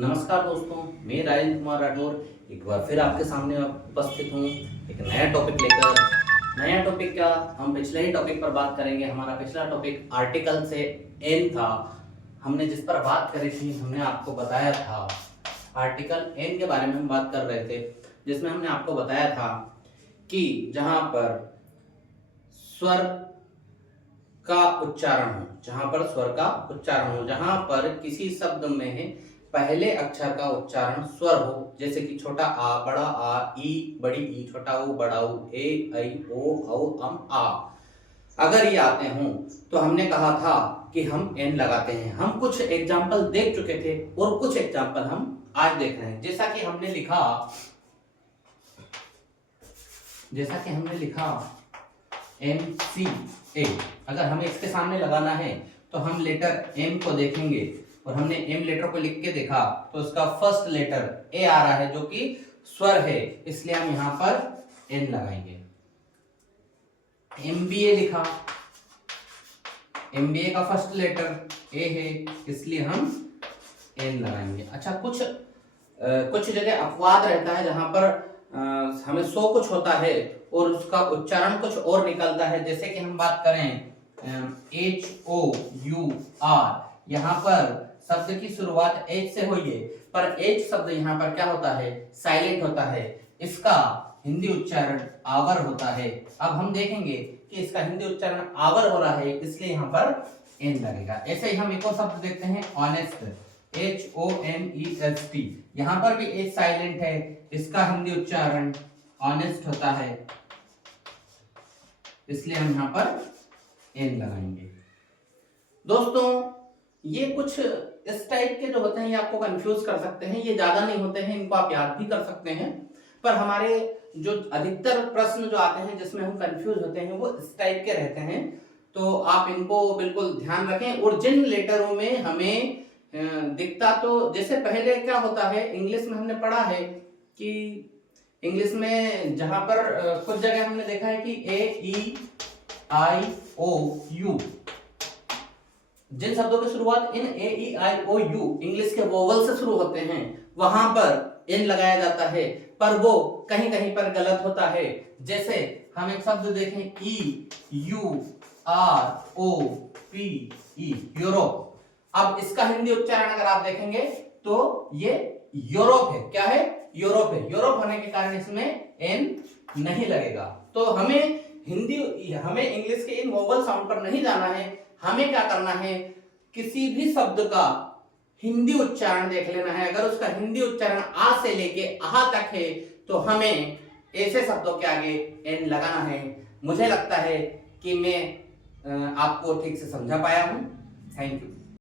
नमस्कार दोस्तों, मैं राजेंद्र कुमार राठौर एक बार फिर आपके सामने उपस्थित हूँ एक नया टॉपिक लेकर। नया टॉपिक क्या, हम पिछले ही टॉपिक पर बात करेंगे। हमारा पिछला टॉपिक आर्टिकल से एन था। हमने जिस पर बात करी थी, हमने आपको बताया था आर्टिकल एन के बारे में हम बात कर रहे थे, जिसमें हमने आपको बताया था कि जहां पर स्वर का उच्चारण हो, जहां पर किसी शब्द में पहले अक्षर का उच्चारण स्वर हो, जैसे कि छोटा आ, बड़ा आ, ई, बड़ी ई, छोटा ऊ, बड़ा ऊ, ए, ऐ, ओ, औ, आ, अगर ये आते हों तो हमने कहा था कि हम एन लगाते हैं। हम कुछ एग्जाम्पल देख चुके थे और कुछ एग्जाम्पल हम आज देख रहे हैं। जैसा कि हमने लिखा MCA, अगर हमें इसके सामने लगाना है तो हम लेटर एम को देखेंगे और हमने एम लेटर को लिख के देखा तो उसका फर्स्ट लेटर ए आ रहा है जो कि स्वर है, इसलिए हम यहां पर एन लगाएंगे। MBA लिखा, MBA का फर्स्ट लेटर ए है, इसलिए हम एन लगाएंगे। अच्छा, कुछ जगह अपवाद रहता है जहां पर हमें सो कुछ होता है और उसका उच्चारण कुछ और निकलता है। जैसे कि हम बात करें HOUR, यहाँ पर शब्द की शुरुआत H से हुई है, पर H शब्द यहाँ पर क्या होता है, साइलेंट होता है। इसका हिंदी उच्चारण आवर होता है। अब हम देखेंगे कि इसका हिंदी उच्चारण आवर हो रहा है, इसलिए यहाँ पर एन लगेगा। ऐसे ही हम एक और शब्द देखते हैं ऑनेस्ट, HONEST, यहाँ पर भी एच साइलेंट है, इसका हिंदी उच्चारण ऑनेस्ट होता है, इसलिए हम यहाँ पर एन लगाएंगे। दोस्तों, ये कुछ इस टाइप के जो होते हैं ये आपको कंफ्यूज कर सकते हैं, ये ज्यादा नहीं होते हैं, इनको आप याद भी कर सकते हैं, पर हमारे जो अधिकतर प्रश्न जो आते हैं जिसमें हम कंफ्यूज होते हैं वो इस टाइप के रहते हैं, तो आप इनको बिल्कुल ध्यान रखें। और जिन लेटरों में हमें दिखता, तो जैसे पहले क्या होता है, इंग्लिश में हमने पढ़ा है कि इंग्लिश में जहां पर कुछ जगह हमने देखा है कि AEIOU, जिन शब्दों की शुरुआत इन AEIOU इंग्लिश के वोवल से शुरू होते हैं वहां पर एन लगाया जाता है, पर वो कहीं कहीं पर गलत होता है। जैसे हम एक शब्द देखें EUROPE, यूरोप। अब इसका हिंदी उच्चारण अगर आप देखेंगे तो ये यूरोप है। क्या है? यूरोप है। यूरोप होने के कारण इसमें एन नहीं लगेगा। तो हमें इंग्लिश के इन वोवल साउंड पर नहीं जाना है। हमें क्या करना है, किसी भी शब्द का हिंदी उच्चारण देख लेना है। अगर उसका हिंदी उच्चारण आ से लेके आहा तक है तो हमें ऐसे शब्दों के आगे एन लगाना है। मुझे लगता है कि मैं आपको ठीक से समझा पाया हूं। Thank you.